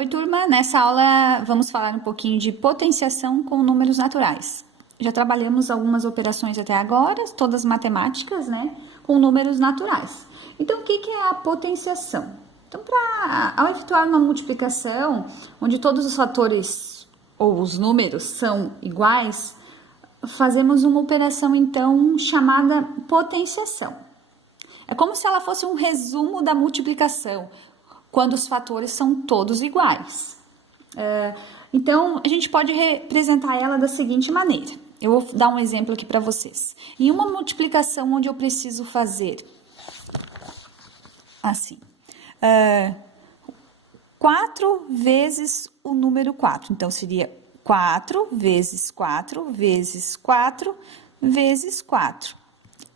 Oi, turma! Nessa aula vamos falar um pouquinho de potenciação com números naturais. Já trabalhamos algumas operações até agora, todas matemáticas, né? Com números naturais. Então, o que é a potenciação? Então, ao efetuar uma multiplicação, onde todos os fatores ou os números são iguais, fazemos uma operação, então, chamada potenciação. É como se ela fosse um resumo da multiplicação, quando os fatores são todos iguais. Então, a gente pode representar ela da seguinte maneira. Eu vou dar um exemplo aqui para vocês. Em uma multiplicação onde eu preciso fazer assim, 4 vezes o número 4. Então, seria 4 vezes 4 vezes 4 vezes 4.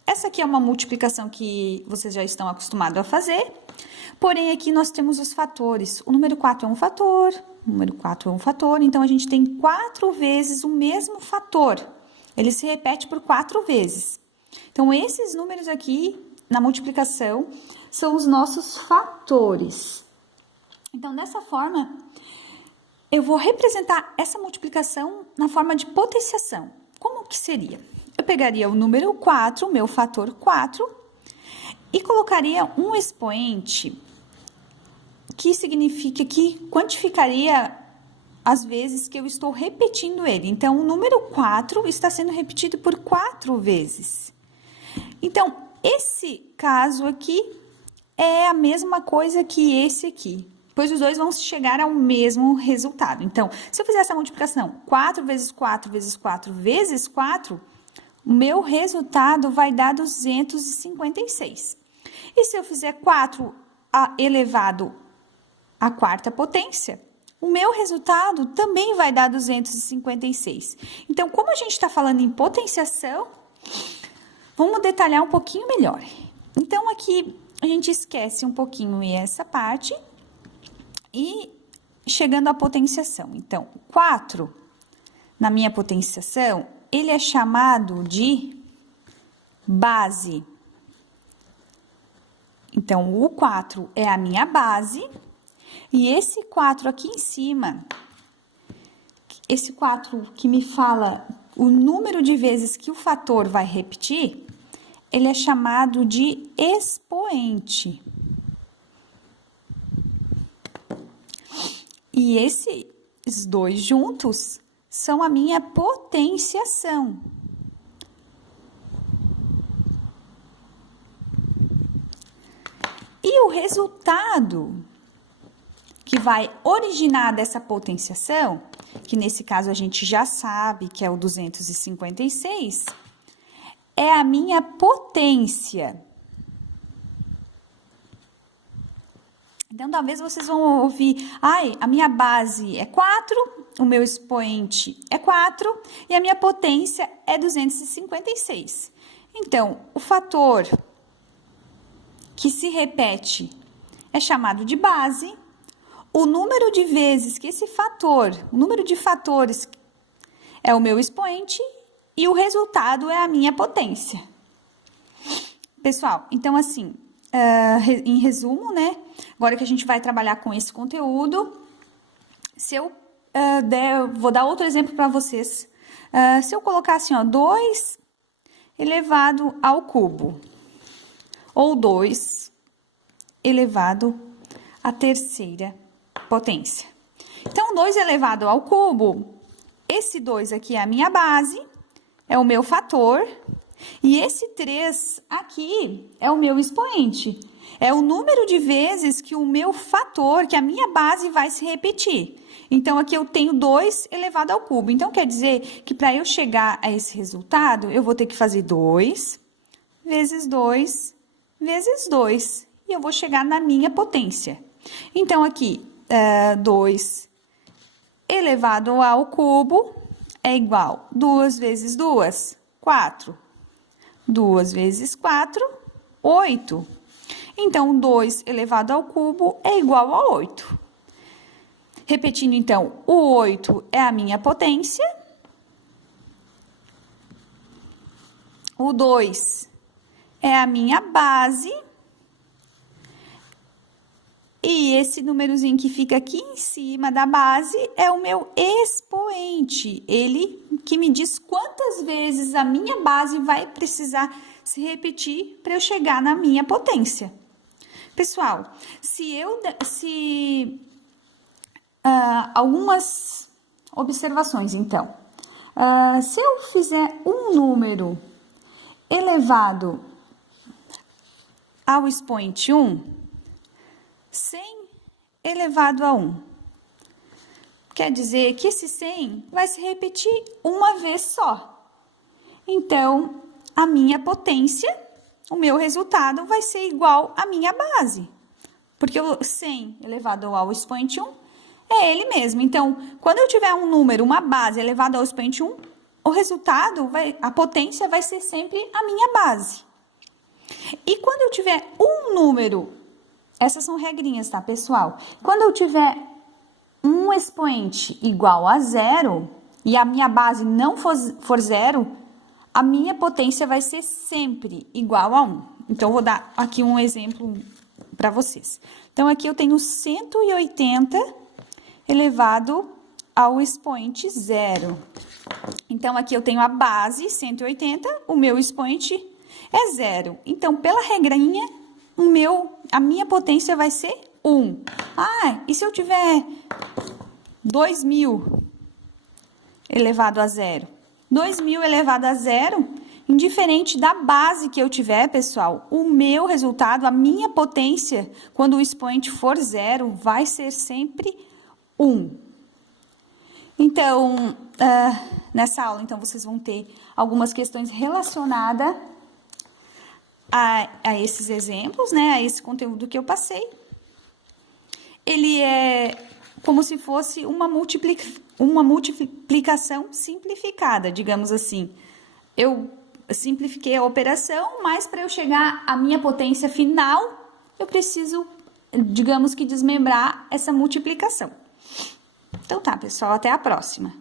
Essa aqui é uma multiplicação que vocês já estão acostumados a fazer. Porém, aqui nós temos os fatores. O número 4 é um fator, o número 4 é um fator, então a gente tem 4 vezes o mesmo fator. Ele se repete por 4 vezes. Então, esses números aqui, na multiplicação, são os nossos fatores. Então, dessa forma, eu vou representar essa multiplicação na forma de potenciação. Como que seria? Eu pegaria o número 4, o meu fator 4, e colocaria um expoente que significa que quantificaria as vezes que eu estou repetindo ele. Então, o número 4 está sendo repetido por 4 vezes. Então, esse caso aqui é a mesma coisa que esse aqui, pois os dois vão chegar ao mesmo resultado. Então, se eu fizer essa multiplicação 4 vezes 4 vezes 4 vezes 4, o meu resultado vai dar 256. E se eu fizer 4 elevado à quarta potência, o meu resultado também vai dar 256. Então, como a gente está falando em potenciação, vamos detalhar um pouquinho melhor. Então, aqui a gente esquece um pouquinho essa parte e chegando à potenciação. Então, 4, na minha potenciação, ele é chamado de base. Então, o 4 é a minha base, e esse 4 aqui em cima, esse 4 que me fala o número de vezes que o fator vai repetir, ele é chamado de expoente. E esses dois juntos são a minha potenciação. E o resultado que vai originar dessa potenciação, que nesse caso a gente já sabe que é o 256, é a minha potência. Então, talvez vocês vão ouvir, a minha base é 4, o meu expoente é 4 e a minha potência é 256. Então, o fator que se repete é chamado de base, o número de vezes que esse fator, o número de fatores é o meu expoente e o resultado é a minha potência. Pessoal, então assim, em resumo, né? Agora que a gente vai trabalhar com esse conteúdo, se eu vou dar outro exemplo para vocês. Se eu colocar assim, 2 elevado ao cubo, ou 2 elevado à terceira potência. Então, 2 elevado ao cubo, esse 2 aqui é a minha base, é o meu fator, e esse 3 aqui é o meu expoente. É o número de vezes que o meu fator, que a minha base vai se repetir. Então, aqui eu tenho 2 elevado ao cubo. Então, quer dizer que para eu chegar a esse resultado, eu vou ter que fazer 2 vezes 2 vezes 2. E eu vou chegar na minha potência. Então, aqui, 2 elevado ao cubo é igual a 2 vezes 2, 4. 2 vezes 4, 8. Então, 2 elevado ao cubo é igual a 8. Repetindo, então, o 8 é a minha potência. O 2 é a minha base. E esse númerozinho que fica aqui em cima da base é o meu expoente. Ele que me diz quantas vezes a minha base vai precisar se repetir para eu chegar na minha potência. Pessoal, algumas observações, então. Se eu fizer um número elevado ao expoente 1, 100 elevado a 1. Quer dizer que esse 100 vai se repetir uma vez só. Então, a minha potência, o meu resultado vai ser igual à minha base. Porque o 100 elevado ao expoente 1 é ele mesmo. Então, quando eu tiver um número, uma base elevada ao expoente 1, o resultado, a potência vai ser sempre a minha base. E quando eu tiver um número, essas são regrinhas, tá, pessoal? Quando eu tiver um expoente igual a 0 e a minha base não for 0, a minha potência vai ser sempre igual a 1. Então, eu vou dar aqui um exemplo para vocês. Então, aqui eu tenho 180 elevado ao expoente 0. Então, aqui eu tenho a base, 180, o meu expoente é 0. Então, pela regrinha, a minha potência vai ser 1. E se eu tiver 2.000 elevado a 0? 2.000 elevado a 0, indiferente da base que eu tiver, pessoal, o meu resultado, a minha potência, quando o expoente for 0, vai ser sempre 1. Então, nessa aula, então, vocês vão ter algumas questões relacionadas a esses exemplos, né? A esse conteúdo que eu passei. Ele é como se fosse uma multiplicação simplificada, digamos assim. Eu simplifiquei a operação, mas para eu chegar à minha potência final, eu preciso, digamos que, desmembrar essa multiplicação. Então tá, pessoal, até a próxima.